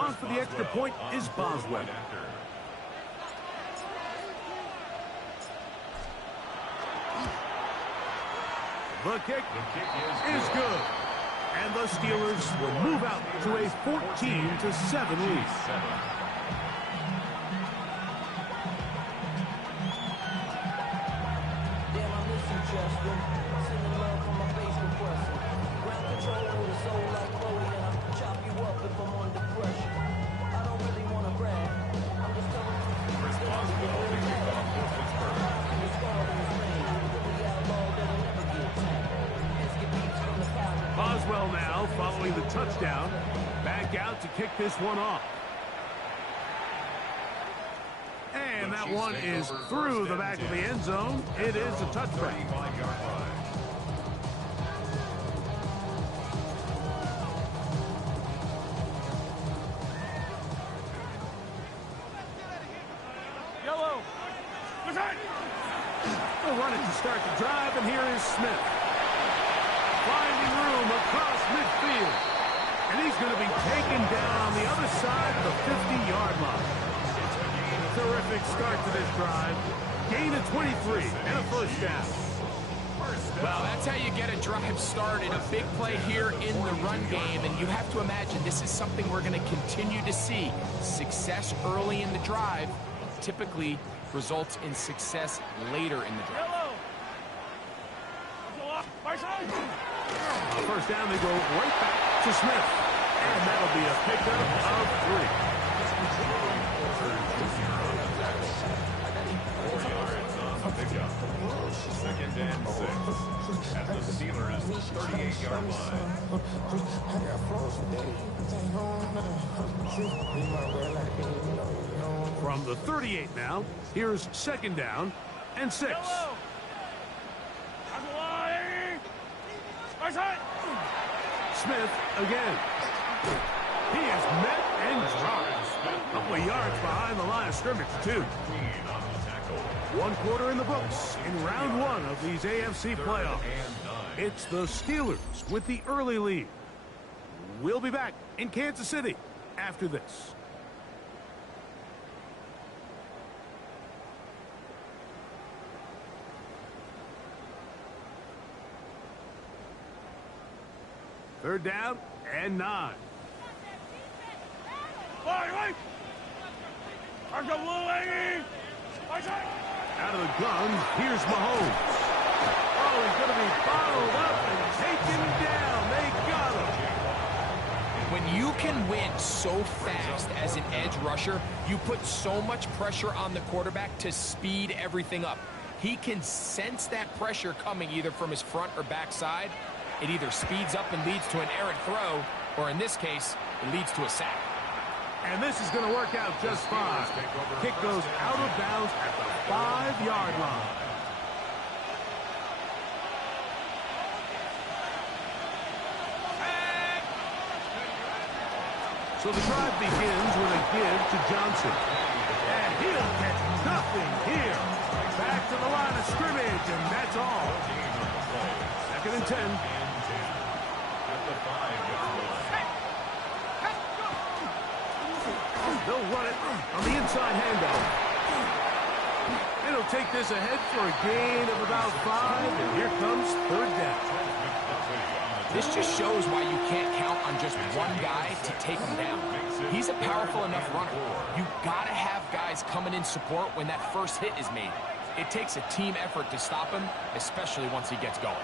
On for the extra point is Boswell. The kick is good. And the Steelers will move out to a 14-7 lead. Boswell now, following the touchdown, back out to kick this one off. And that one is through the back of the end zone. It is a touchback. Yellow. They'll run it to start the drive, and here is Smith. Finding room across midfield. And he's going to be taken down on the other side of the 50-yard line. Terrific start to this drive. Gain of 23 and a first down. Well, that's how you get a drive started. A big play here in the run game. And you have to imagine this is something we're going to continue to see. Success early in the drive typically results in success later in the drive. First down, they go right back to Smith. And that'll be a pickup of 3. Second and 6 at the Steelers' 38-yard line. From the 38 now, here's second down and 6. Smith again. He is met and dropped. A couple of yards behind the line of scrimmage, too. 1 quarter in the books in round 1 of these AFC playoffs. It's the Steelers with the early lead. We'll be back in Kansas City after this. Third down and 9. Out of the gun, here's Mahomes. Oh, he's going to be bottled up and taken down. They got him. When you can win so fast as an edge rusher, you put so much pressure on the quarterback to speed everything up. He can sense that pressure coming either from his front or back side. It either speeds up and leads to an errant throw, or in this case, it leads to a sack. And this is going to work out just fine. Kick goes out of bounds at the 5-yard line. So the drive begins with a give to Johnson. And he'll catch nothing here. Back to the line of scrimmage, and that's all. Second and 10. They'll run it on the inside handoff. And he'll take this ahead for a gain of about 5, and here comes third down. This just shows why you can't count on just one guy to take him down. He's a powerful enough runner. You gotta have guys coming in support when that first hit is made. It takes a team effort to stop him, especially once he gets going.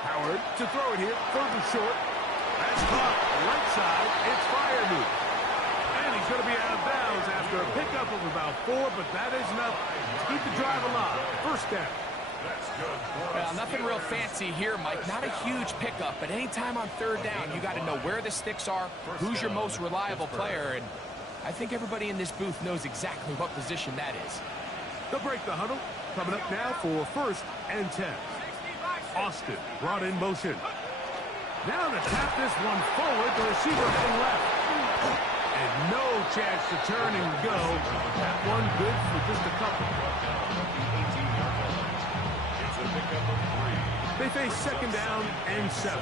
Howard to throw it here, third and short. That's caught right side. It's Freiermuth. And he's going to be out of bounds after a pickup of about 4, but that is enough to keep the drive alive. First down. Well, nothing real fancy here, Mike. Not a huge pickup, but anytime on third down, you got to know where the sticks are, who's your most reliable player, and I think everybody in this booth knows exactly what position that is. They'll break the huddle. Coming up now for first and 10. Austin brought in motion. Now to tap this one forward, the receiver heading left. And no chance to turn and go one good for just a couple. It's a pickup of 3. They face second down and 7.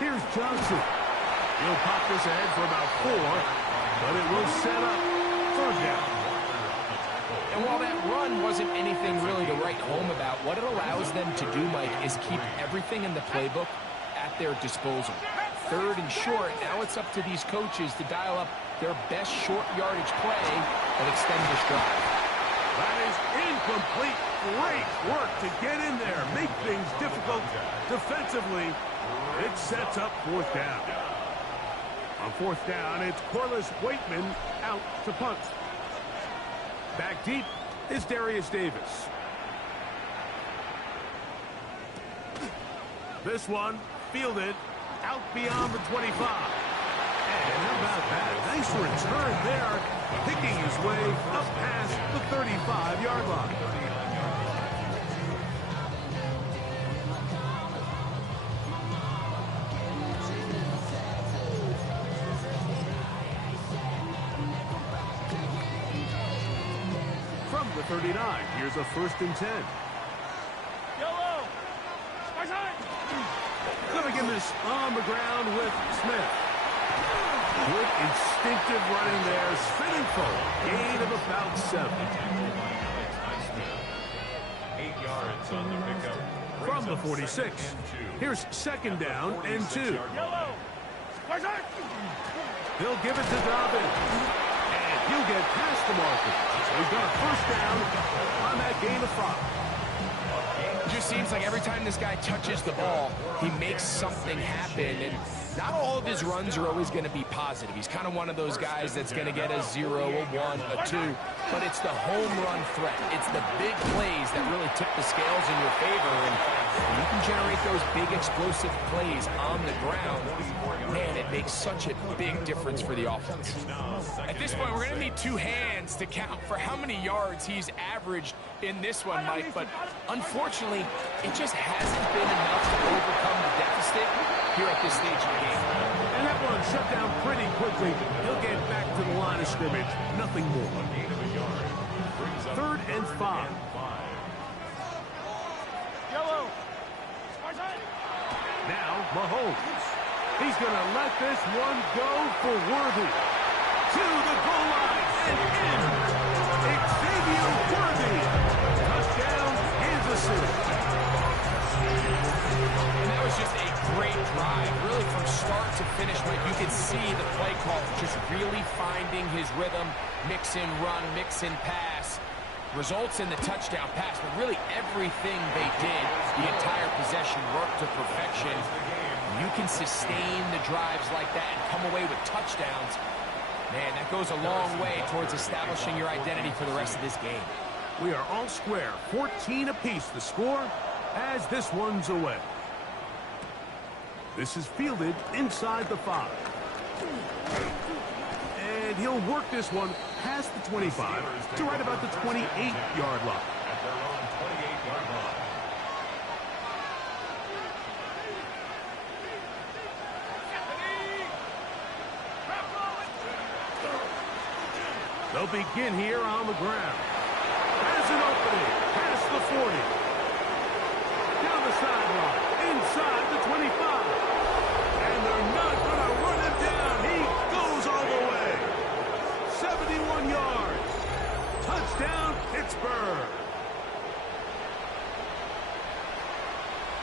Here's Johnson. He'll pop this ahead for about 4, but it will set up 3rd down. And while that run wasn't anything really to write home about, what it allows them to do, Mike, is keep everything in the playbook at their disposal. 3rd and short, now it's up to these coaches to dial up their best short yardage play and extend this drive. That is incomplete. Great work to get in there, make things difficult defensively. It sets up 4th down. On 4th down, it's Corliss Waitman out to punt. Back deep is Darius Davis. This one fielded out beyond the 25. And how about that? Nice return there, picking his way up past the 35-yard line. From the 39, here's a 1st and 10. Yellow. Gonna get this on the ground with Smith. Good instinctive running there, spinning forward. Gain of about 7. 8 yards on the pickup. From the 46, here's 2nd down and 2. Yellow. He'll give it to Dobbins. And he'll get past the marker. So he's got a 1st down on that gain of 5. It just seems like every time this guy touches the ball, he makes something happen. And not all of his runs are always going to be positive. He's kind of one of those guys that's going to get a 0, a 1, a 2. But it's the home run threat. It's the big plays that really tip the scales in your favor. And when you can generate those big explosive plays on the ground, man, it makes such a big difference for the offense. At this point, we're going to need 2 hands to count for how many yards he's averaged in this one, Mike. But unfortunately, it just hasn't been enough to overcome the deficit here at this stage of the game. And that one shut down pretty quickly. He'll get back to the line of scrimmage. Nothing more. 3rd and 5. Yellow. Now, Mahomes. He's going to let this one go for Worthy. To the goal line and in. Xavier Worthy. Touchdown, Kansas City. And that was just a great drive, really from start to finish. But you could see the play call just really finding his rhythm, mix and run, mix and pass. Results in the touchdown pass, but really everything they did, the entire possession worked to perfection. You can sustain the drives like that and come away with touchdowns. Man, that goes a long way towards establishing your identity for the rest of this game. We are all square. 14 apiece the score as this one's away. This is fielded inside the 5. And he'll work this one past the 25 to right about the 28-yard line. At their own 28-yard line. They'll begin here on the ground. There's an opening past the 40. Down the sideline, inside the 25. And they're not going to run him down. He goes all the way. 71 yards. Touchdown, Pittsburgh.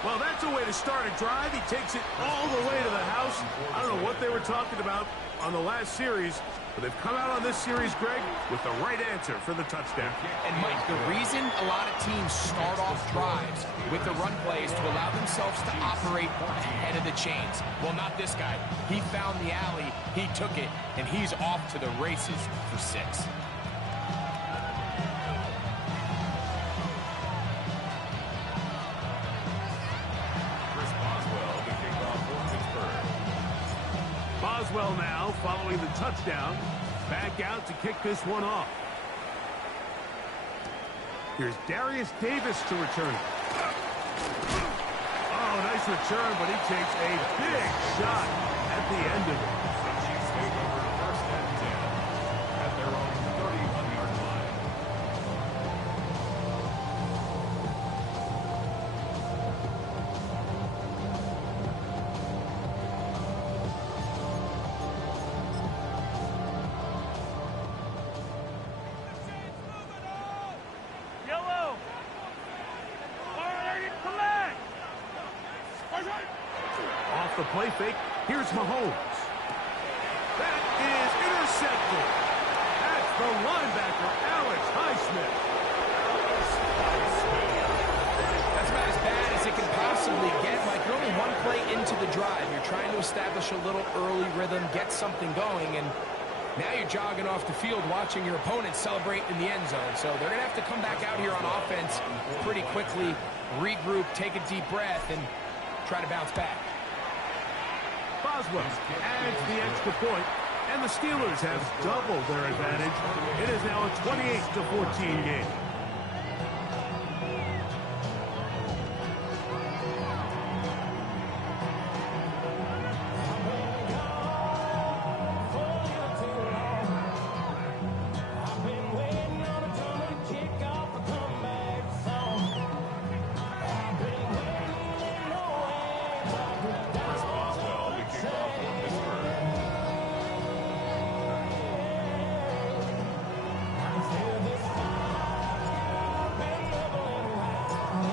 Well, that's a way to start a drive. He takes it all the way to the house. I don't know what they were talking about on the last series, but they've come out on this series, Greg, with the right answer for the touchdown. And, Mike, the reason a lot of teams start off drives with the run plays to allow themselves to operate ahead of the chains. Well, not this guy. He found the alley, he took it, and he's off to the races for 6. Boswell now, following the touchdown, back out to kick this one off. Here's Darius Davis to return it. Oh, nice return, but he takes a big shot at the end of it. play fake. Here's Mahomes. That is intercepted. That's the linebacker, Alex Highsmith. That's about as bad as it can possibly get. Like, you're only one play into the drive. You're trying to establish a little early rhythm, get something going, and now you're jogging off the field watching your opponent celebrate in the end zone. So they're going to have to come back out here on offense pretty quickly, regroup, take a deep breath, and try to bounce back. Boswell adds the extra point, and the Steelers have doubled their advantage. It is now a 28-14 game.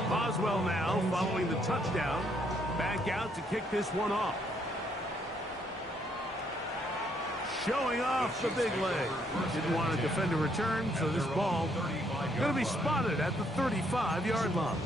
Boswell now, following the touchdown, back out to kick this one off. Showing off the big leg. Didn't want to defend a return, so this ball going to be spotted at the 35-yard line.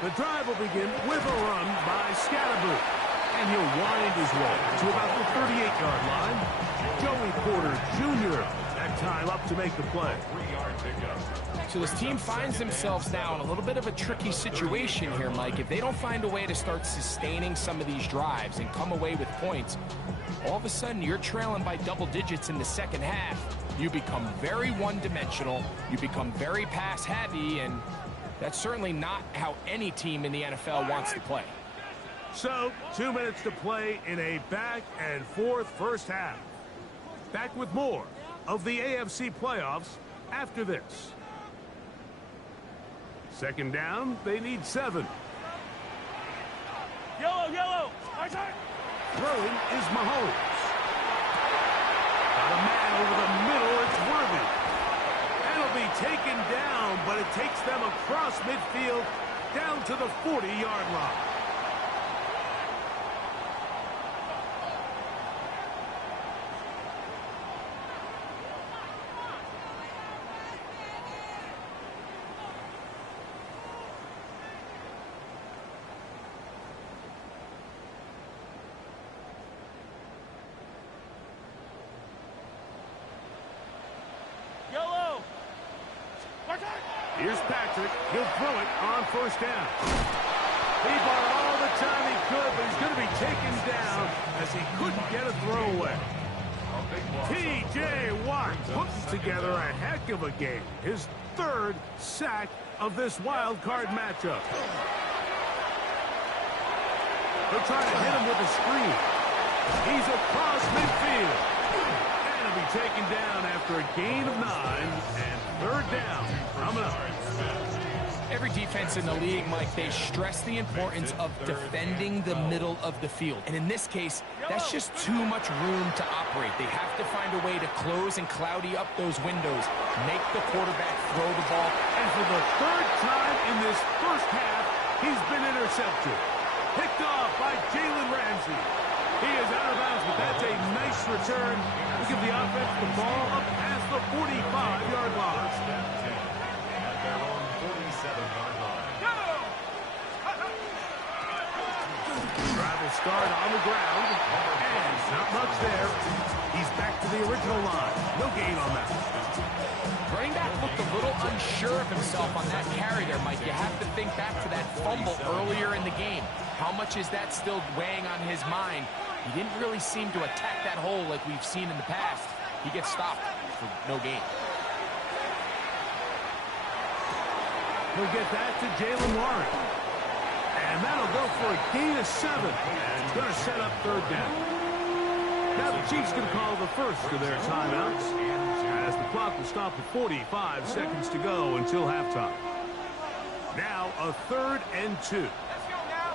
The drive will begin with a run by Scatterboot. And he'll wind his way to about the 38-yard line. Joey Porter Jr. that time up to make the play. So this team finds themselves now in a little bit of a tricky situation here, Mike. If they don't find a way to start sustaining some of these drives and come away with points, all of a sudden you're trailing by double digits in the second half. You become very one-dimensional. You become very pass-heavy, and that's certainly not how any team in the NFL wants to play. So, 2 minutes to play in a back-and-forth first half. Back with more of the AFC playoffs after this. Second down, they need 7. Yellow. Throwing is Mahomes. Got a man over the middle, it's Worthy. That'll be taken down, but it takes them across midfield down to the 40-yard line. Here's Patrick. He'll throw it on first down. He bought all the time he could, but he's going to be taken down as he couldn't get a throwaway. T.J. Watt putting together a heck of a game. His 3rd sack of this wild card matchup. They're trying to hit him with a screen. He's across midfield. And he'll be taken down after a gain of 9 and 3rd down coming up. Every defense in the league, Mike, they stress the importance of defending the middle of the field. And in this case, that's just too much room to operate. They have to find a way to close and cloudy up those windows, make the quarterback throw the ball. And for the 3rd time in this first half, he's been intercepted. Picked off by Jalen Ramsey. He is out of bounds, but that's a nice return. We give the offense the ball up past the 45-yard line. Drive will start on the ground, and not much there. He's back to the original line. No gain on that. Running back looked a little unsure of himself on that carry there, Mike. You have to think back to that fumble earlier in the game. How much is that still weighing on his mind? He didn't really seem to attack that hole like we've seen in the past. He gets stopped for no gain. He'll get that to Jalen Warren. And that'll go for a gain of 7. And going to set up 3rd down. Now the Chiefs going to call the first of their timeouts, as the clock will stop with 45 seconds to go until halftime. Now a 3rd and 2. Let's go now.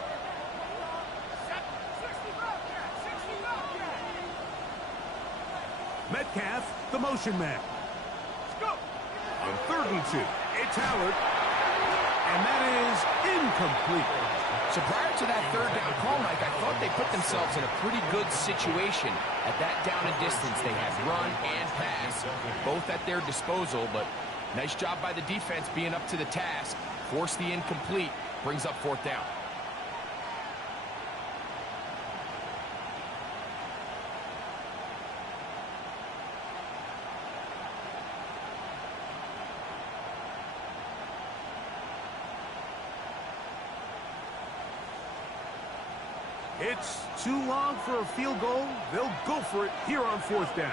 60 up, yeah. Metcalf, the motion man. Let's go. On 3rd and 2. It's Howard. And that is incomplete. So prior to that 3rd down call, Mike, I thought they put themselves in a pretty good situation. At that down and distance, they had run and pass, both at their disposal, but nice job by the defense being up to the task. Force the incomplete, brings up 4th down. It's too long for a field goal. They'll go for it here on 4th down.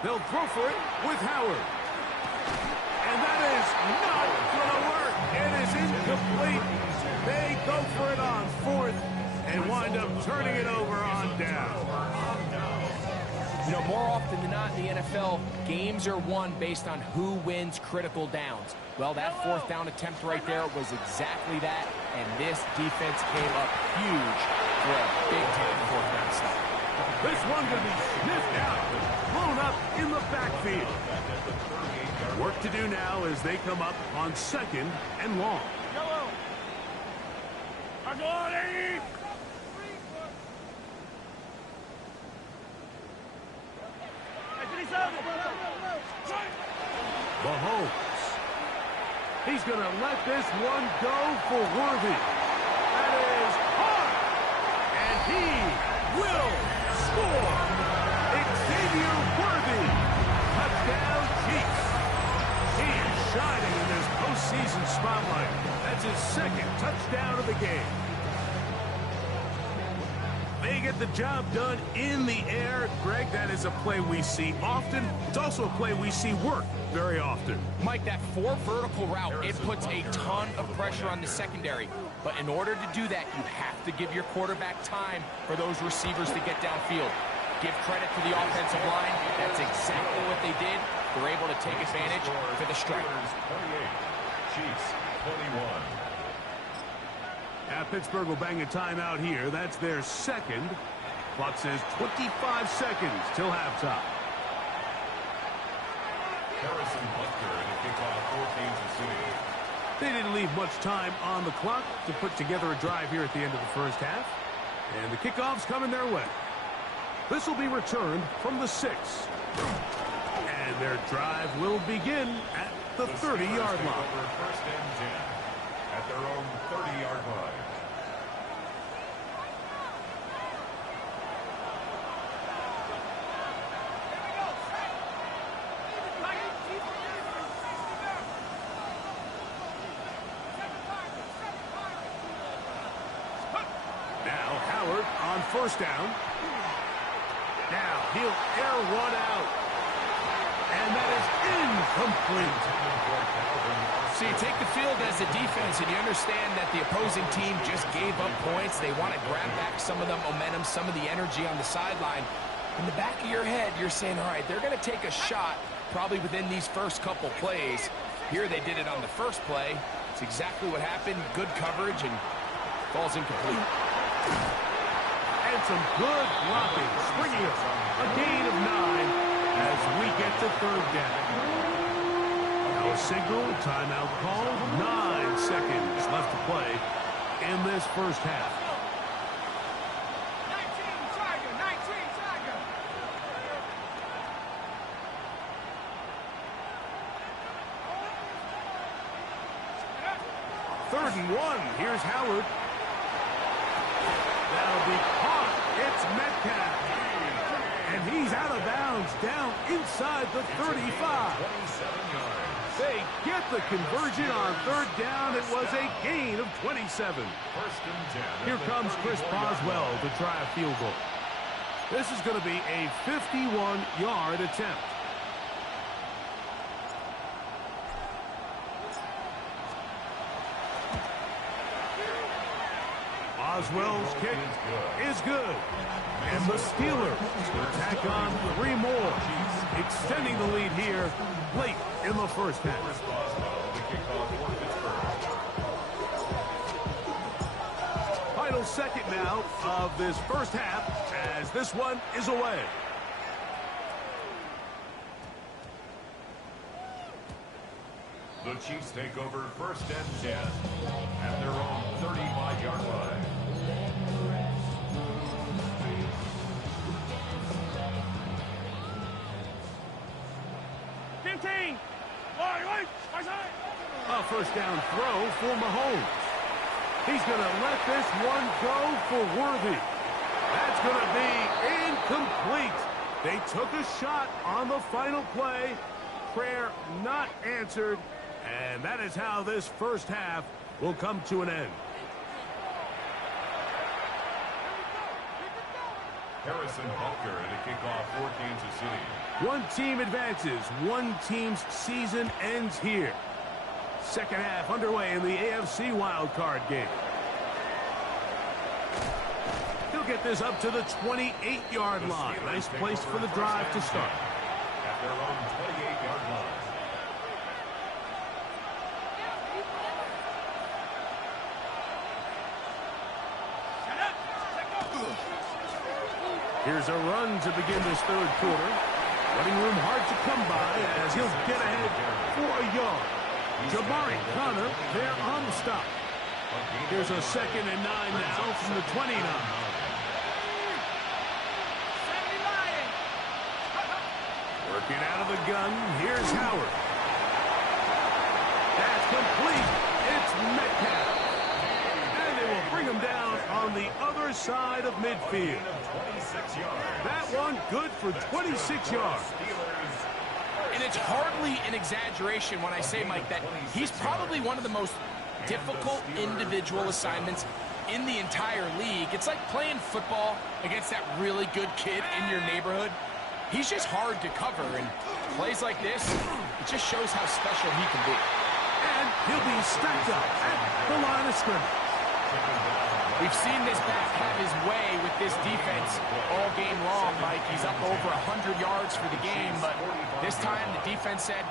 They'll throw for it with Howard. And that is not going to work. It is incomplete. They go for it on 4th and wind up turning it over on down. You know, more often than not in the NFL, games are won based on who wins critical downs. Well, that 4th down attempt right there was exactly that, and this defense came up huge for a big-time 4th down stop. This one going to be sniffed out, blown up in the backfield. Work to do now as they come up on 2nd and long. Yellow. I'm on 80. Mahomes. He's going to let this one go for Worthy. That is hard. And he will score. Xavier Worthy. Touchdown, Chiefs. He is shining in this postseason spotlight. That's his 2nd touchdown of the game. They get the job done in the air. Greg, that is a play we see often. It's also a play we see work very often. Mike, that 4 vertical route, it puts a ton of pressure on the secondary. But in order to do that, you have to give your quarterback time for those receivers to get downfield. Give credit to the offensive line. That's exactly what they did. They're able to take advantage for the strike. 28, Chiefs 21. Pittsburgh will bang a timeout here. That's their 2nd. Clock says 25 seconds till halftime. Harrison Butker in the kickoff for Kansas City. They didn't leave much time on the clock to put together a drive here at the end of the 1st half. And the kickoff's coming their way. This will be returned from the 6. And their drive will begin at the 30-yard line. Over 1st and 10 at their own 30-yard line. Now Howard on 1st down. Now he'll air one out. And that is incomplete. So you take the field as a defense, and you understand that the opposing team just gave up points. They want to grab back some of the momentum, some of the energy on the sideline. In the back of your head, you're saying, all right, they're going to take a shot probably within these first couple plays. Here they did it on the 1st play. It's exactly what happened. Good coverage, and falls incomplete. And some good blocking, bringing us a gain of 9 as we get to 3rd down. Now a signal, timeout called, 9 seconds left to play in this 1st half. 19 Tiger. 3rd and 1, here's Howard. That'll be caught. It's Metcalf. And he's out of bounds down inside the 35. 27 yards. They get the conversion on 3rd down. It was a gain of 27. 1st and 10. Here comes Chris Boswell to try a field goal. This is going to be a 51-yard attempt. Boswell's kick is good. And the Steelers tack on 3 more, extending the lead here late in the first half. Final second now of this first half as this one is away. The Chiefs take over 1st and 10 at their own 35-yard line. A first down throw for Mahomes. He's going to let this one go for Worthy. That's going to be incomplete. They took a shot on the final play. Prayer not answered. And that is how this first half will come to an end. Harrison Butker at a kickoff for Kansas City. One team advances. One team's season ends here. Second half underway in the AFC wildcard game. He'll get this up to the 28-yard line. Nice place for the drive to start. At their own 28-yard line. Here's a run to begin this third quarter. Running room hard to come by as he'll get ahead for a yard. Jabari Connor there on the stop. Here's a 2nd and 9 now from the 29. Working out of the gun, here's Howard. That's complete. It's Metcalf. And they will bring him down on the other side of midfield. That one good for 26 yards. And it's hardly an exaggeration when I say, Mike, that he's probably one of the most difficult individual assignments in the entire league. It's like playing football against that really good kid in your neighborhood. He's just hard to cover, and plays like this, it just shows how special he can be. And he'll be stacked up at the line of scrimmage. We've seen this back have his way with this defense all game long, Mike. He's up over 100 yards for the game, but this time the defense said,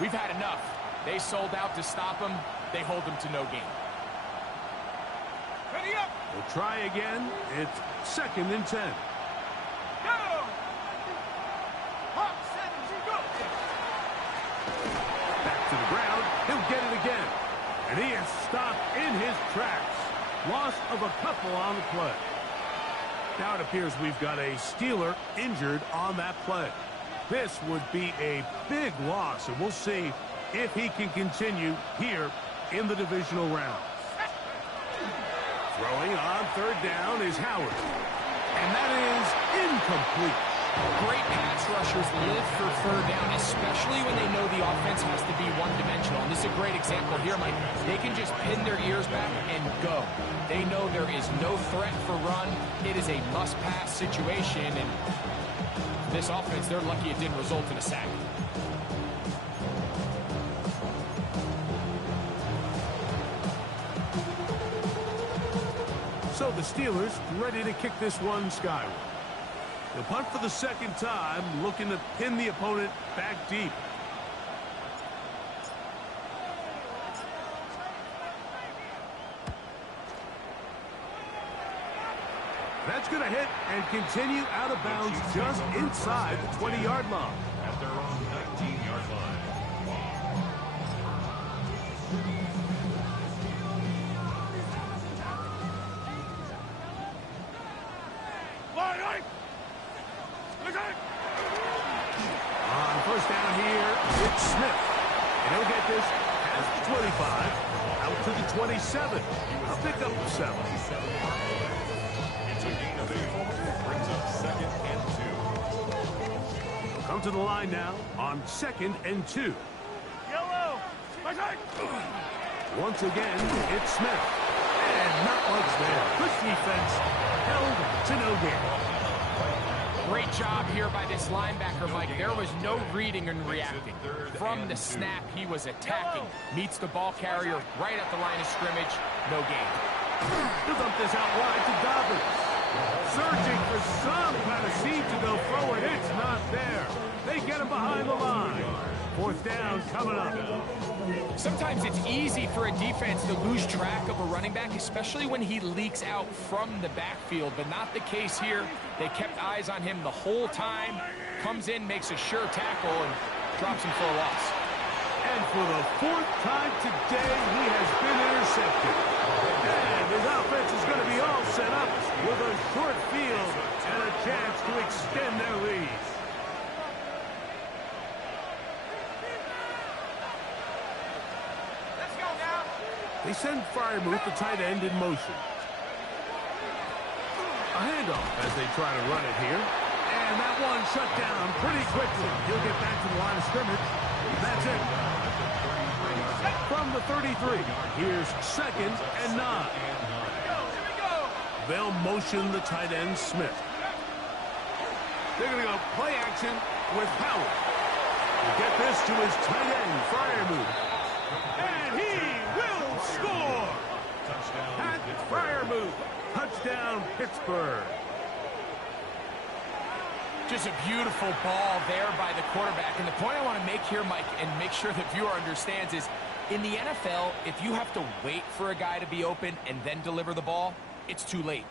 we've had enough. They sold out to stop him. They hold him to no gain. Ready up. We'll try again. It's 2nd and 10. Go. Hawk 7, go. Back to the ground. He'll get it again. And he is stopped in his tracks. Loss of a couple on the play. Now it appears we've got a Steeler injured on that play. This would be a big loss, and we'll see if he can continue here in the divisional round. Throwing on 3rd down is Howard. And that is incomplete. Great pass rushers live for 3rd down, especially when they know the offense has to be one-dimensional. And this is a great example here, Mike. They can just pin their ears back and go. They know there is no threat for run. It is a must-pass situation, and this offense, they're lucky it didn't result in a sack. So the Steelers ready to kick this one skyward. They'll punt for the 2nd time, looking to pin the opponent back deep. That's going to hit and continue out of bounds just inside the 20-yard line. At their own 19-yard line. On 1st down here, it's Smith. And he'll get this past the 25, out to the 27. A pickup of 7. It's a gain of 8. Brings up 2nd and 2. They'll come to the line now on 2nd and 2. Yellow. Once again, it's Smith. And not much there. Good defense. Held to no gain. Great job here by this linebacker, Mike. There was no reading and reacting. From the snap, he was attacking. Meets the ball carrier right at the line of scrimmage. No gain. He'll dump this out wide to Dobbins. Searching for some kind of seed to go forward. It's not there. They get him behind the line. Fourth down coming up. Sometimes it's easy for a defense to lose track of a running back, especially when he leaks out from the backfield, but not the case here. They kept eyes on him the whole time. Comes in, makes a sure tackle, and drops him for a loss. And for the fourth time today, he has been intercepted. And his offense is going to be all set up with a short field and a chance to extend their lead. Let's go now. They send Freiermuth, the tight end, in motion. A handoff as they try to run it here. And that one shut down pretty quickly. He'll get back to the line of scrimmage. That's it. From the 33, here's 2nd and 9. Here we go. They'll motion the tight end, Smith. They're going to go play action with Howard. He'll get this to his tight end, Freiermuth. And he will score! Pat Freiermuth. Touchdown, Pittsburgh. Just a beautiful ball there by the quarterback. And the point I want to make here, Mike, and make sure the viewer understands is, in the NFL, if you have to wait for a guy to be open and then deliver the ball, it's too late.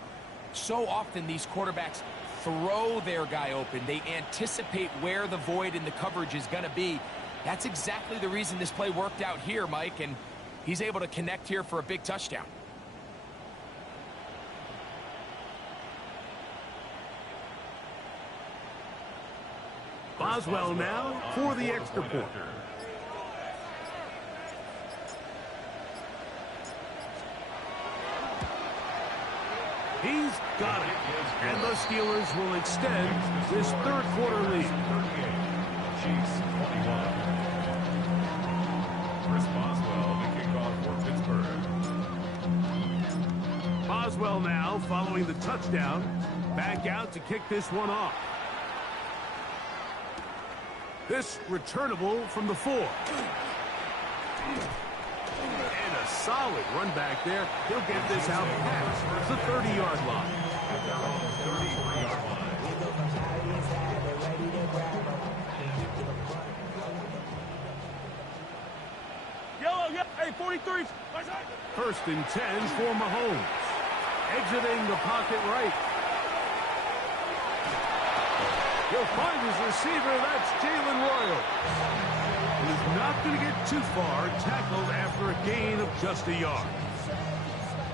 So often these quarterbacks throw their guy open. They anticipate where the void in the coverage is going to be. That's exactly the reason this play worked out here, Mike, and he's able to connect here for a big touchdown. Boswell now for the extra point. He's got it. And the Steelers will extend this third quarter lead. Chiefs 21. Chris Boswell, the kickoff for Pittsburgh. Boswell now following the touchdown. Back out to kick this one off. This returnable from the 4. And a solid run back there. He'll get this out past the 30-yard line. Yellow, yep. Hey, 43. First and 10 for Mahomes. Exiting the pocket right. He'll find his receiver. That's Jalen Royal. He's not going to get too far. Tackled after a gain of just a yard.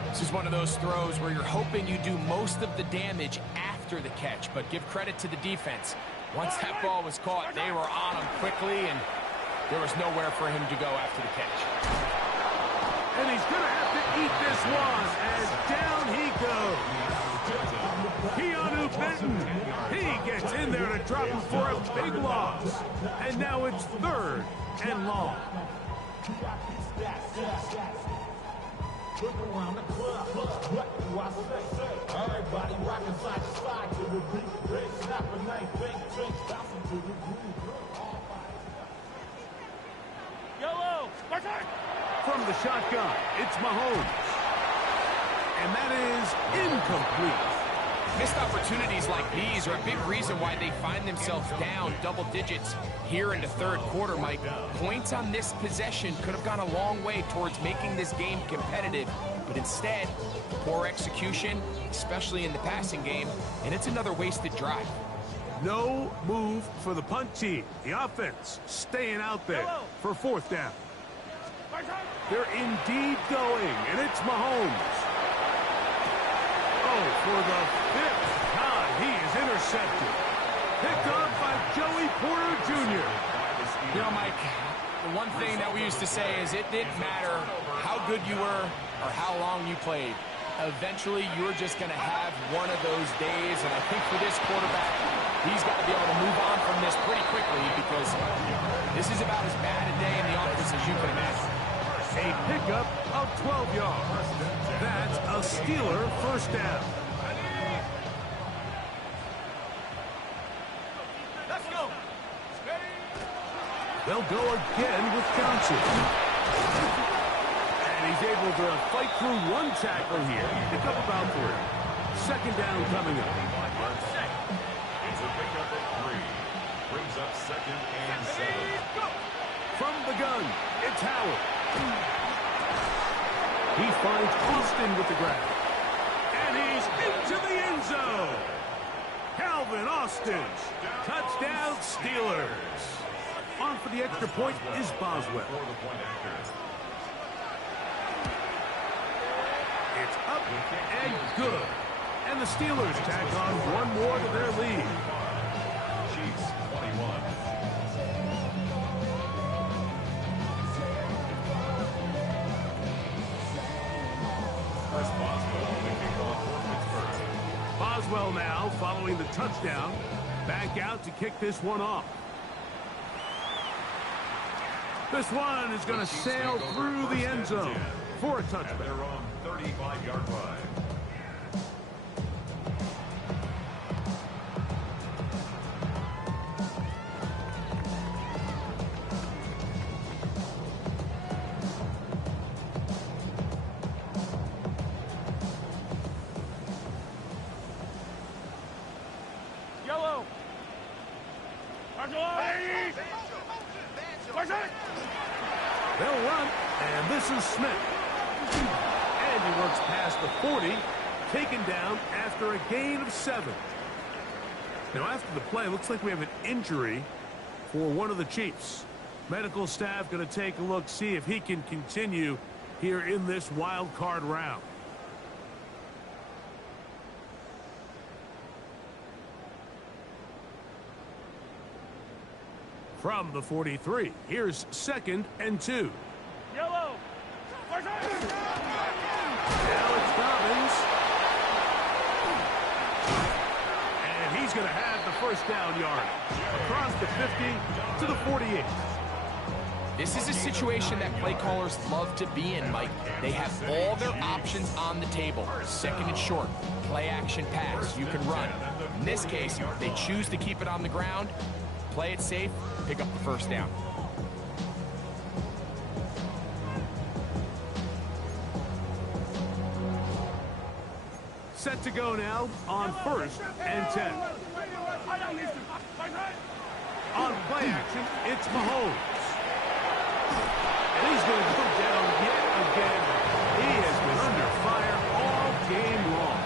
This is one of those throws where you're hoping you do most of the damage after the catch, but give credit to the defense. Once that ball was caught, they were on him quickly, and there was nowhere for him to go after the catch. And he's going to have to eat this one as down he goes. Keanu Benton. He gets in there to drop him for a big loss. And now it's 3rd and long. Yellow. From the shotgun, it's Mahomes. And that is incomplete. Missed opportunities like these are a big reason why they find themselves down double digits here in the third quarter, Mike. Points on this possession could have gone a long way towards making this game competitive, but instead, poor execution, especially in the passing game, and it's another wasted drive. No move for the punt team. The offense staying out there for 4th down. They're indeed going, and it's Mahomes. Oh, for the 5th time, he is intercepted. Picked up by Joey Porter Jr. You know, Mike, the one thing that we used to say is it didn't matter how good you were or how long you played. Eventually, you're just going to have one of those days, and I think for this quarterback, he's got to be able to move on from this pretty quickly because this is about as bad a day in the office as you can imagine. A pickup of 12 yards. That's a Steeler first down. Let's go. They'll go again with Johnson. And he's able to fight through one tackle here. Pick up about 3. Second down coming up. It's a pickup at 3. Brings up second and 7. From the gun, it's Howard. He finds Austin with the grab. And he's into the end zone. Calvin Austin. Touchdown Steelers. On for the extra point is Boswell. It's up and good. And the Steelers tack on one more to their lead. Chiefs 21. Chris Boswell, the kickoff for Pittsburgh. Boswell now following the touchdown. Back out to kick this one off. This one is going to sail through the end zone for a touchback. At their own 35-yard line. Yellow. They'll run, and this is Smith. And he works past the 40, taken down after a gain of 7. Now, after the play, looks like we have an injury for one of the Chiefs. Medical staff going to take a look, see if he can continue here in this wild card round. From the 43, here's second and 2. Yellow. Alex Dobbins. And he's going to have the first down yard. Across the 50 to the 48. This is a situation that play callers love to be in, Mike. They have all their options on the table. Second and short, play action pass, you can run. In this case, they choose to keep it on the ground, play it safe, pick up the first down. Set to go now on first and 10. On play action, it's Mahomes. And he's going to go down yet again. He has been under fire all game long.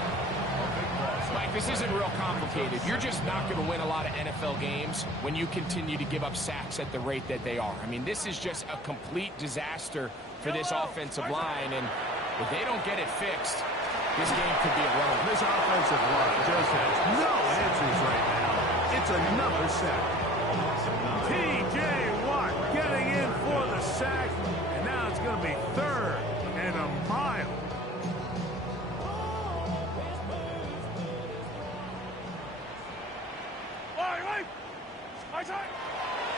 Mike, this isn't real complicated. You're just not going to win a lot of NFL games when you continue to give up sacks at the rate that they are. I mean, this is just a complete disaster for this offensive line, and if they don't get it fixed, this game could be a run. This offensive line just has no answers right now. It's another sack. T.J. Watt getting in for the sack, and now it's going to be third and a mile.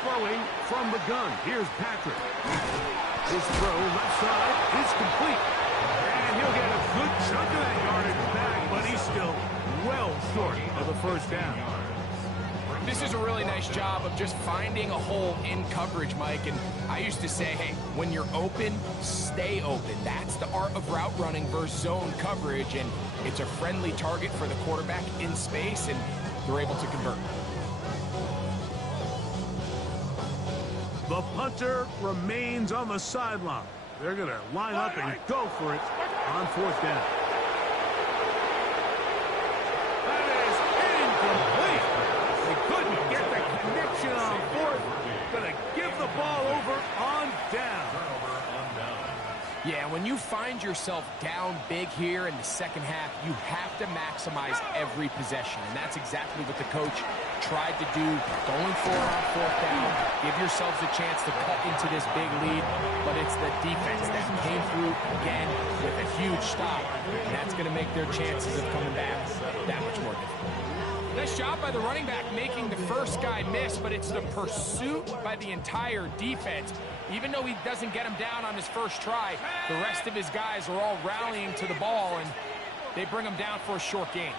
Throwing from the gun. Here's Patrick. His throw left side is complete. And he'll get a good chunk of that yardage back, but he's still well short of the first down. This is a really nice job of just finding a hole in coverage, Mike. And I used to say, hey, when you're open, stay open. That's the art of route running versus zone coverage. And it's a friendly target for the quarterback in space, and they're able to convert. The punter remains on the sideline. They're going to line up and go for it on fourth down. That is incomplete. They couldn't get the connection on fourth. Going to give the ball over on down. Yeah, when you find yourself down big here in the second half, you have to maximize every possession. And that's exactly what the coach tried to do, going for it on fourth down. Give yourselves a chance to cut into this big lead, but it's the defense that came through again with a huge stop. And that's going to make their chances of coming back that much more difficult. Nice job by the running back making the first guy miss, but it's the pursuit by the entire defense. Even though he doesn't get him down on his first try, the rest of his guys are all rallying to the ball, and they bring him down for a short gain.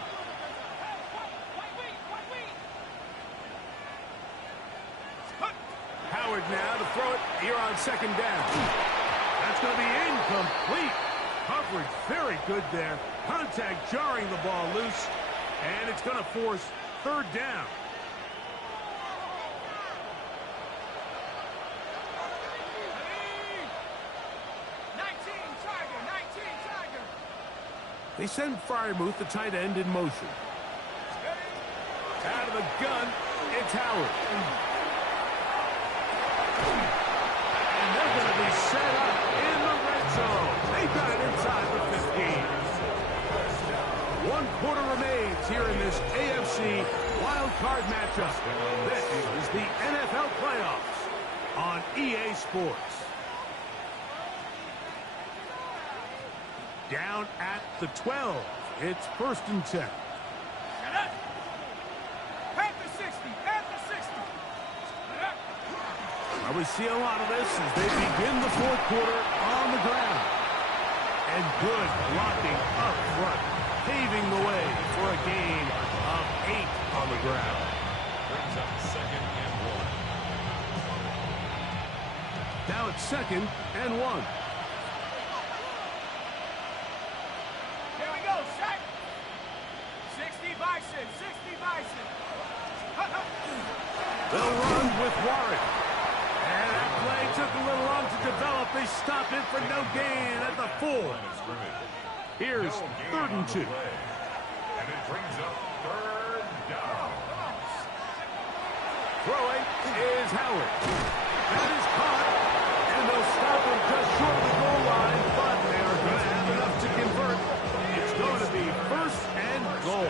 Howard now to throw it here on second down. That's going to be incomplete. Coverage very good there. Contact jarring the ball loose. And it's going to force third down. They send Freiermuth, the tight end, in motion. Out of the gun, it's Howard. And they're going to be set up in the red zone. They've got it inside the 15. 1 quarter remains here in this AFC wild card matchup. This is the NFL playoffs on EA Sports. Down at the 12. It's 1st and 10. At the 60. At the 60. Well, we see a lot of this as they begin the 4th quarter on the ground. And good blocking up front, paving the way for a gain of 8 on the ground. Brings up 2nd and 1. Now it's 2nd and 1. They'll run with Warren. And that play took a little long to develop. They stop it for no gain at the 4. Here's 3rd and 2. And it brings up 3rd down. Throwing is Howard. That is caught. And they'll stop him just short of the goal line, but they are going to have enough to convert. It's going to be 1st and goal.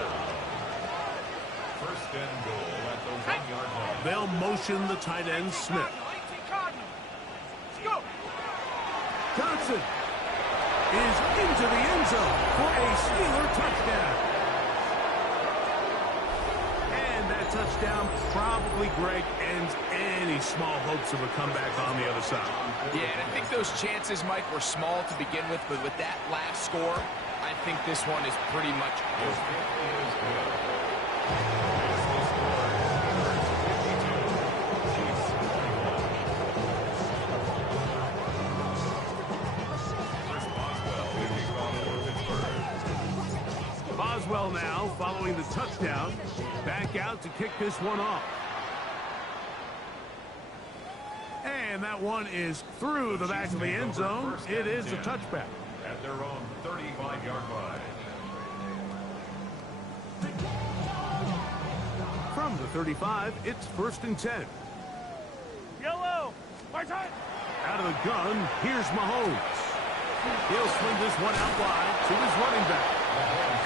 1st and goal at the 1-yard line. They'll motion the tight end, Smith. Johnson is into the end zone for a Steeler touchdown. And that touchdown probably, Greg, ends any small hopes of a comeback on the other side. Yeah, and I think those chances, Mike, were small to begin with, but with that last score, I think this one is pretty much over. Boswell now, following the touchdown, back out to kick this one off. And that one is through the back of the end zone. It is a touchback. At their own 35-yard line. From the 35, it's 1st and 10. Yellow. My time. Out of the gun, here's Mahomes. He'll swing this one out wide to his running back.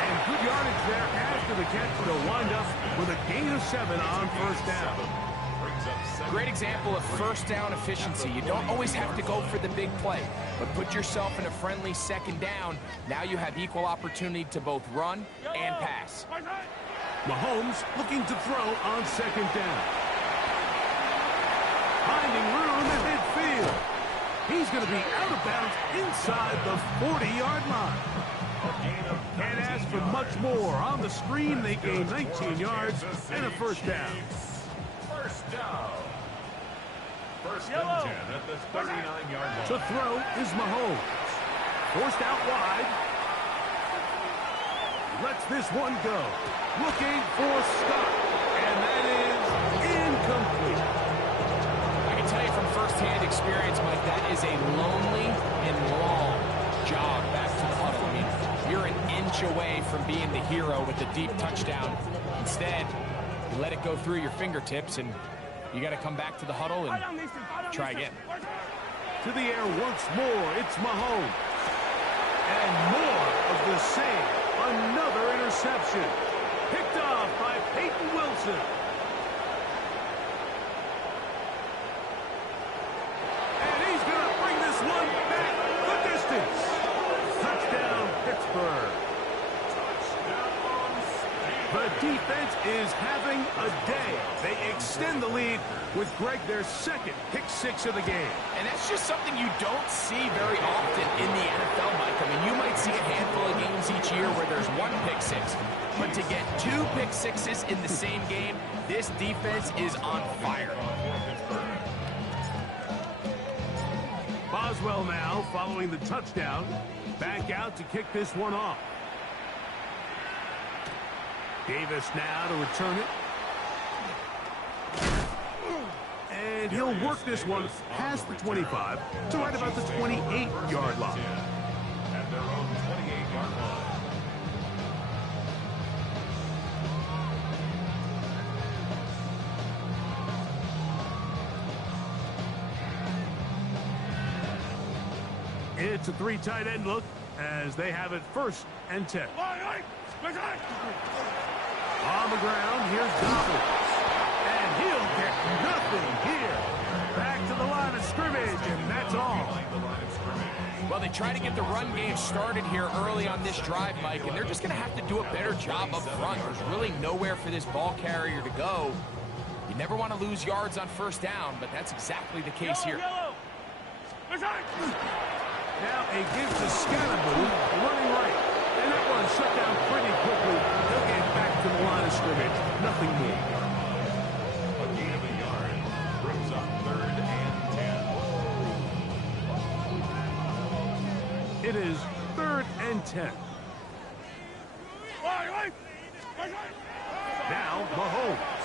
And good yardage there after the catch. They'll wind up with a gain of 7 on 1st down. Great example of 1st down efficiency. You don't always have to go for the big play, but put yourself in a friendly 2nd down. Now you have equal opportunity to both run and pass. Mahomes looking to throw on 2nd down. Finding room at midfield. He's going to be out of bounds inside the 40-yard line. Can't ask for much more. On the screen, they gain 19 yards and a 1st down. 1st down. 1st and 10 at the 39-yard line. To throw is Mahomes. Forced out wide. Lets this one go. Looking for Scott. And that is incomplete. I can tell you from first-hand experience, Mike, that is a lonely and long jog back to the huddle. I mean, you're an inch away from being the hero with the deep touchdown. Instead, you let it go through your fingertips, and you got to come back to the huddle and try again. To the air once more, it's Mahomes. And more of the same. Another interception. Picked off by Peyton Wilson. And he's going to bring this one back the distance. Touchdown, Pittsburgh. The defense is having a day. They extend the lead with Greg, their 2nd pick-6 of the game. And that's just something you don't see very often in the NFL, Mike. I mean, you might see a handful of games each year where there's 1 pick-6. But to get 2 pick-6s in the same game, this defense is on fire. Boswell now, following the touchdown, back out to kick this one off. Davis now to return it. And he'll work this one past the 25 to right about the 28-yard line. At their own 28-yard line. It's a three tight end look as they have it 1st and 10. On the ground, here's Donald. And he'll get nothing here. Back to the line of scrimmage, and that's all. Well, they try to get the run game started here early on this drive, Mike, and they're just going to have to do a better job up front. There's really nowhere for this ball carrier to go. You never want to lose yards on 1st down, but that's exactly the case here. Now a give to Scatterboo, running right. And that one shut down pretty quickly. They'll get back to the line of scrimmage. Nothing more. A gain of a yard brings up 3rd and 10. It is 3rd and 10. Now Mahomes.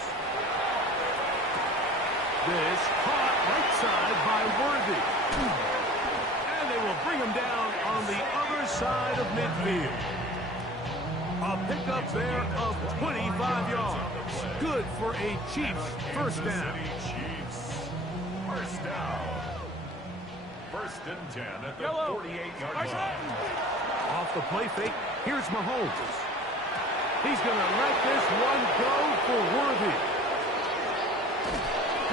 This caught right side by Worthy. And they will bring him down on the other side of midfield. A pickup there of 25 yards. Good for a Chiefs 1st down. Chiefs. 1st down. 1st and 10 at the 48-yard line. Off the play fake, here's Mahomes. He's going to let this one go for Worthy.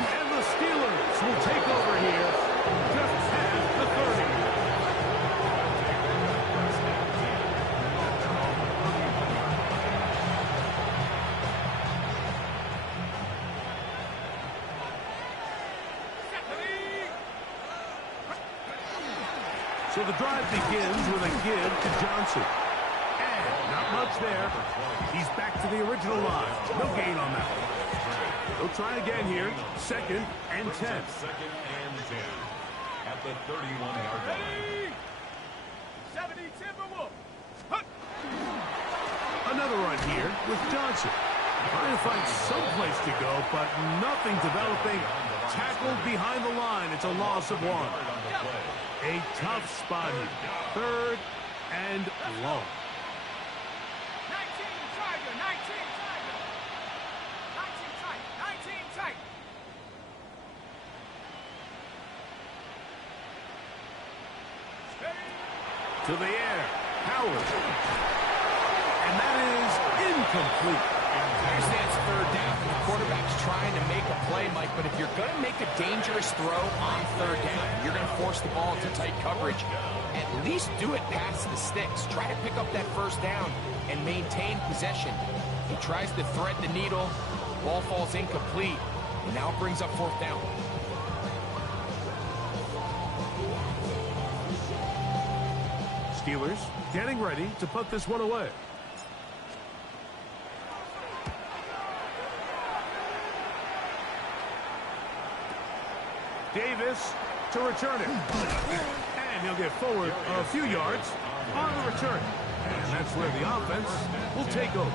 And the Steelers will take over here just past the 30. So the drive begins with a give to Johnson. And not much there. He's back to the original line. No gain on that one. They'll try again here. 2nd and 10. 2nd and 10 at the 31-yard line. 70 Timberwolves. Another run here with Johnson. Trying to find some place to go, but nothing developing. Tackled behind the line. It's a loss of 1. A tough spot here. 3rd and long. 19 Tiger, 19 Tiger. 19 tight, 19 tight. To the air. Howard. And that is incomplete. Understand it's 3rd down. The quarterback's trying to make a play, Mike, but if you're going to make a dangerous throw on 3rd down, you're going to force the ball into tight coverage. At least do it past the sticks. Try to pick up that 1st down and maintain possession. He tries to thread the needle. Ball falls incomplete, and now it brings up 4th down. Steelers getting ready to put this one away. Davis to return it. And he'll get forward a few yards on the return. And that's where the offense will take over.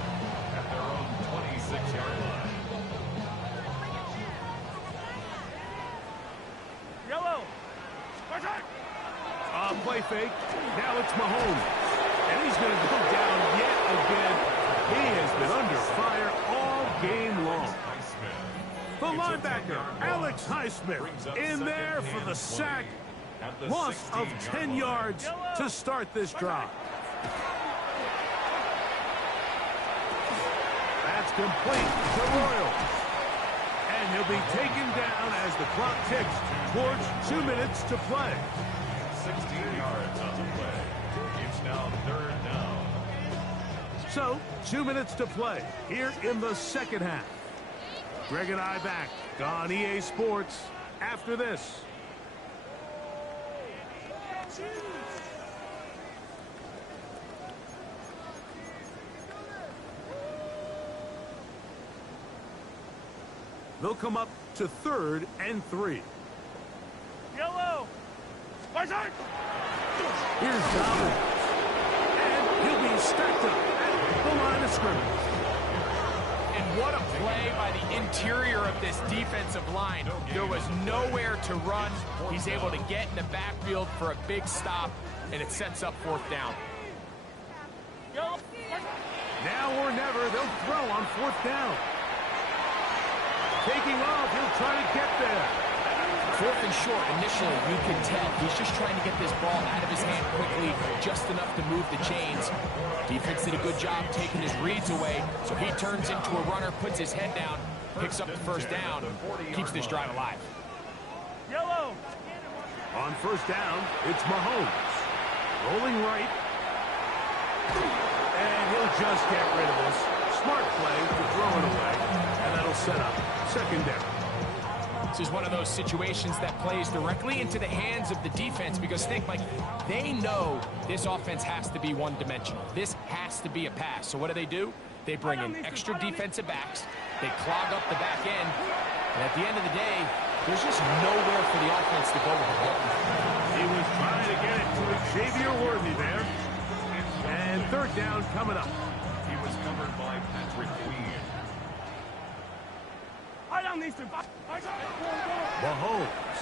At their own 26-yard line. Yellow. Play fake. Now it's Mahomes. And he's going to go down yet again. He has been under fire all game long. The linebacker, Alex Highsmith, in there for the sack. Loss of 10 yards to start this drive. That's complete to Royals. And he'll be taken down as the clock ticks towards 2 minutes to play. 16 yards on the play. It's now 3rd down. So, 2 minutes to play here in the 2nd half. Greg and I back on EA Sports after this. They'll come up to 3rd and 3. Yellow. Here's Dobbins. And he'll be stacked up at the line of scrimmage. And what a play by the interior of this defensive line. There was nowhere to run. He's able to get in the backfield for a big stop, and it sets up 4th down. Now or never, they'll throw on 4th down. Taking off, he'll try to get there. 4th and short, initially, you can tell. He's just trying to get this ball out of his hand quickly, just enough to move the chains. Defense did a good job taking his reads away, so he turns into a runner, puts his head down, picks up the 1st down, keeps this drive alive. Yellow. On 1st down, it's Mahomes. Rolling right. And he'll just get rid of this. Smart play to throw it away. And that'll set up 2nd down. This is one of those situations that plays directly into the hands of the defense because think, Mike, they know this offense has to be one-dimensional. This has to be a pass. So what do? They bring in extra defensive backs. They clog up the back end. And at the end of the day, there's just nowhere for the offense to go with the ball. He was trying to get it to Xavier Worthy there. And 3rd down coming up. He was covered by Patrick Queen. Mahomes.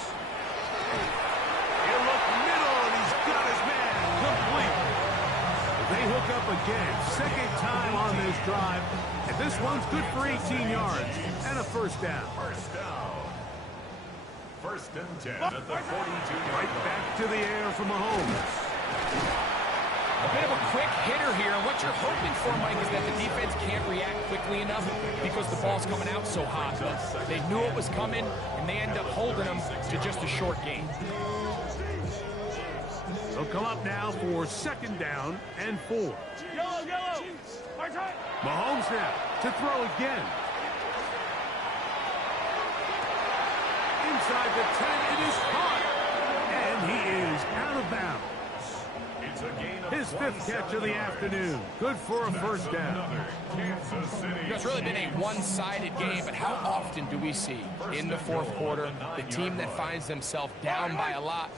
He'll look middle, and he's got his man complete. They hook up again. 2nd time on this drive. And this one's good for 18 yards and a 1st down. 1st down. 1st and 10 at the 42. Right back to the air for Mahomes. A bit of a quick hitter here. What you're hoping for, Mike, is that the defense can't react quickly enough because the ball's coming out so hot. They knew it was coming, and they end up holding them to just a short gain. They'll come up now for 2nd down and 4. Yellow. Mahomes now to throw again. Inside the 10, it is caught. And he is out of bounds. His 5th catch of the afternoon. Good for a 1st down. It's really been a one-sided game, but how often do we see in the 4th quarter the team that finds themselves down by a lot,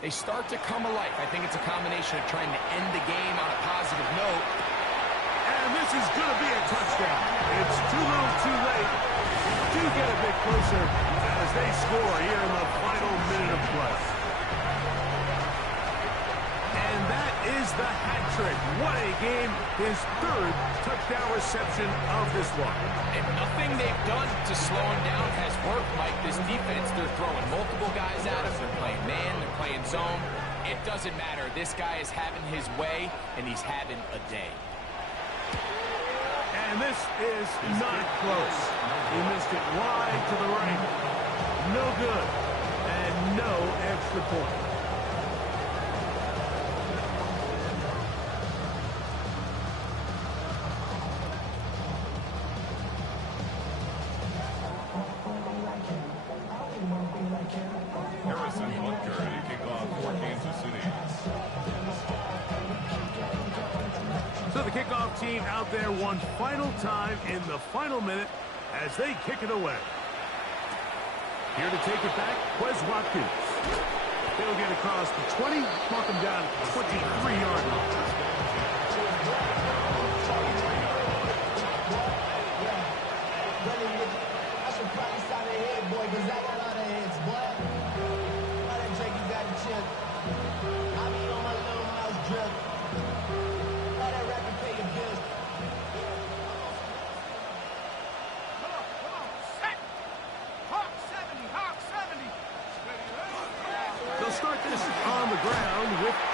they start to come alive. I think it's a combination of trying to end the game on a positive note. And this is going to be a touchdown. It's too little too late. Do get a bit closer as they score here in the final minute of play. And that is the hat trick. What a game. His 3rd touchdown reception of this one. And nothing they've done to slow him down has worked, Mike. This defense, they're throwing multiple guys at him. They're playing man, they're playing zone. It doesn't matter. This guy is having his way, and he's having a day. And this is not close. He missed it wide to the right. No good. And no extra point. Harrison Butker to kick off for Kansas City. So the kickoff team out there one final time in the final minute as they kick it away. Here to take it back, Quez Watkins. He'll get across the 20, mark him down at the 23-yard line.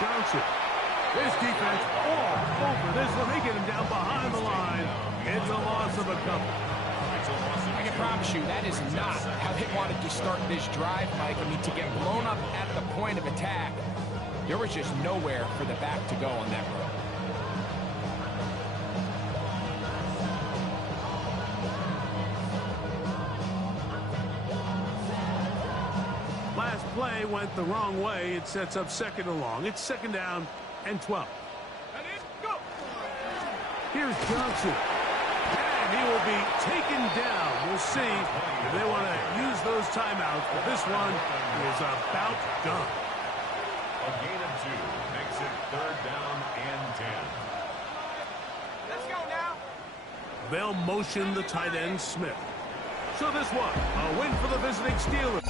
Johnson. This defense all over this one. They get him down behind the line. It's a loss of a couple. I can promise you that is not how they wanted to start this drive, Mike. I mean, to get blown up at the point of attack, there was just nowhere for the back to go on that road. Last play went the wrong way. It sets up 2nd and long. It's 2nd down and 12. Here's Johnson. And he will be taken down. We'll see if they want to use those timeouts. But this one is about done. A gain of 2 makes it 3rd down and 10. Let's go now. They'll motion the tight end, Smith. So this one, a win for the visiting Steelers.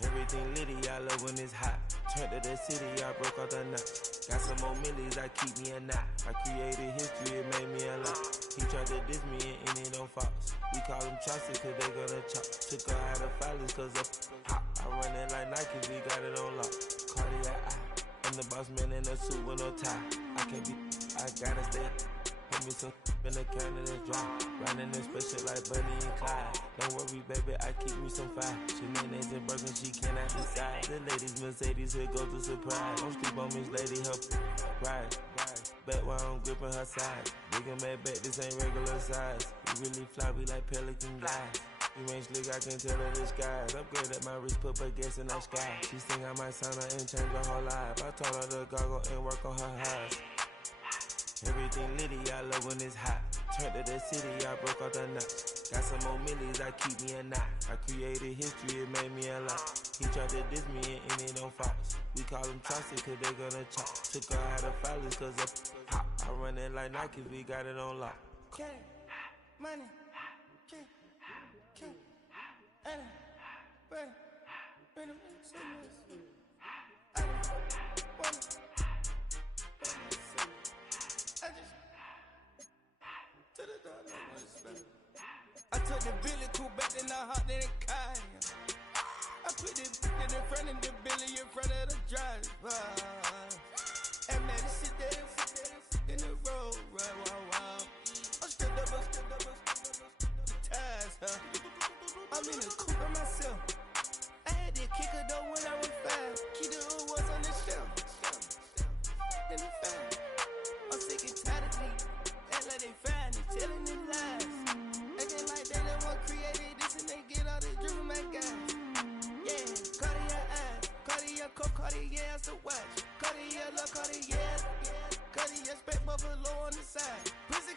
Everything litty, I love when it's hot. Turned to the city, I broke out the knot. Got some more millies, I keep me a knot. I created history, it made me a lot. He tried to diss me and it don't fox. We call them Chaucer cause they gonna chop. Took her out of filers cause of hot. I run it like Nike, we got it on lock. Cardiac eye, I'm the boss man in a suit with no tie. I can't be, I gotta stay. Give me some in the can of this dry. Riding this special like Bunny and Clyde. Don't worry, baby, I keep me some fire. Shenanigans and broken, she cannot decide. The ladies Mercedes, here goes the surprise. Don't sleep on Miss Lady, help ride. Bet while I'm gripping her side. Big and mad bet, this ain't regular size. We really fly, we like Pelican guys. You ain't slick, I can tell her the skies. Upgrade at my wrist, put her gas in the sky. She think I might sign her and change her whole life. I told her to goggle and work on her highs. Everything litty, I love when it's hot. Turned to the city, I broke out the knot. Got some more millies, I keep me a knot. I created history, it made me a lot. He tried to diss me and it don't fox. We call them Chaucer cause they gonna chop. Took her out of filers cause of pop. I run it like Nike, we got it on lock. Cash, money, cash, Anna, Brandon, I don't wanna. I took the Billy cool back then I hopped in the car. I put the in front of the Billy in front of the driver. And man, this shit there in the road, right, wow. I'm still up, the ties, huh? I'm in the coupe by myself. I had that kicker though when I was 5. Key the was on the shelf. In the fan. I'm sick and tired of me. Act like they find it, telling them lies. Acting like they the one created this and they get all this driven my guys. Yeah, Cartier eyes, Cartier coat, Cartier ass to watch. Cartier look, Cartier, Cartier spec buffalo on the side. Pussy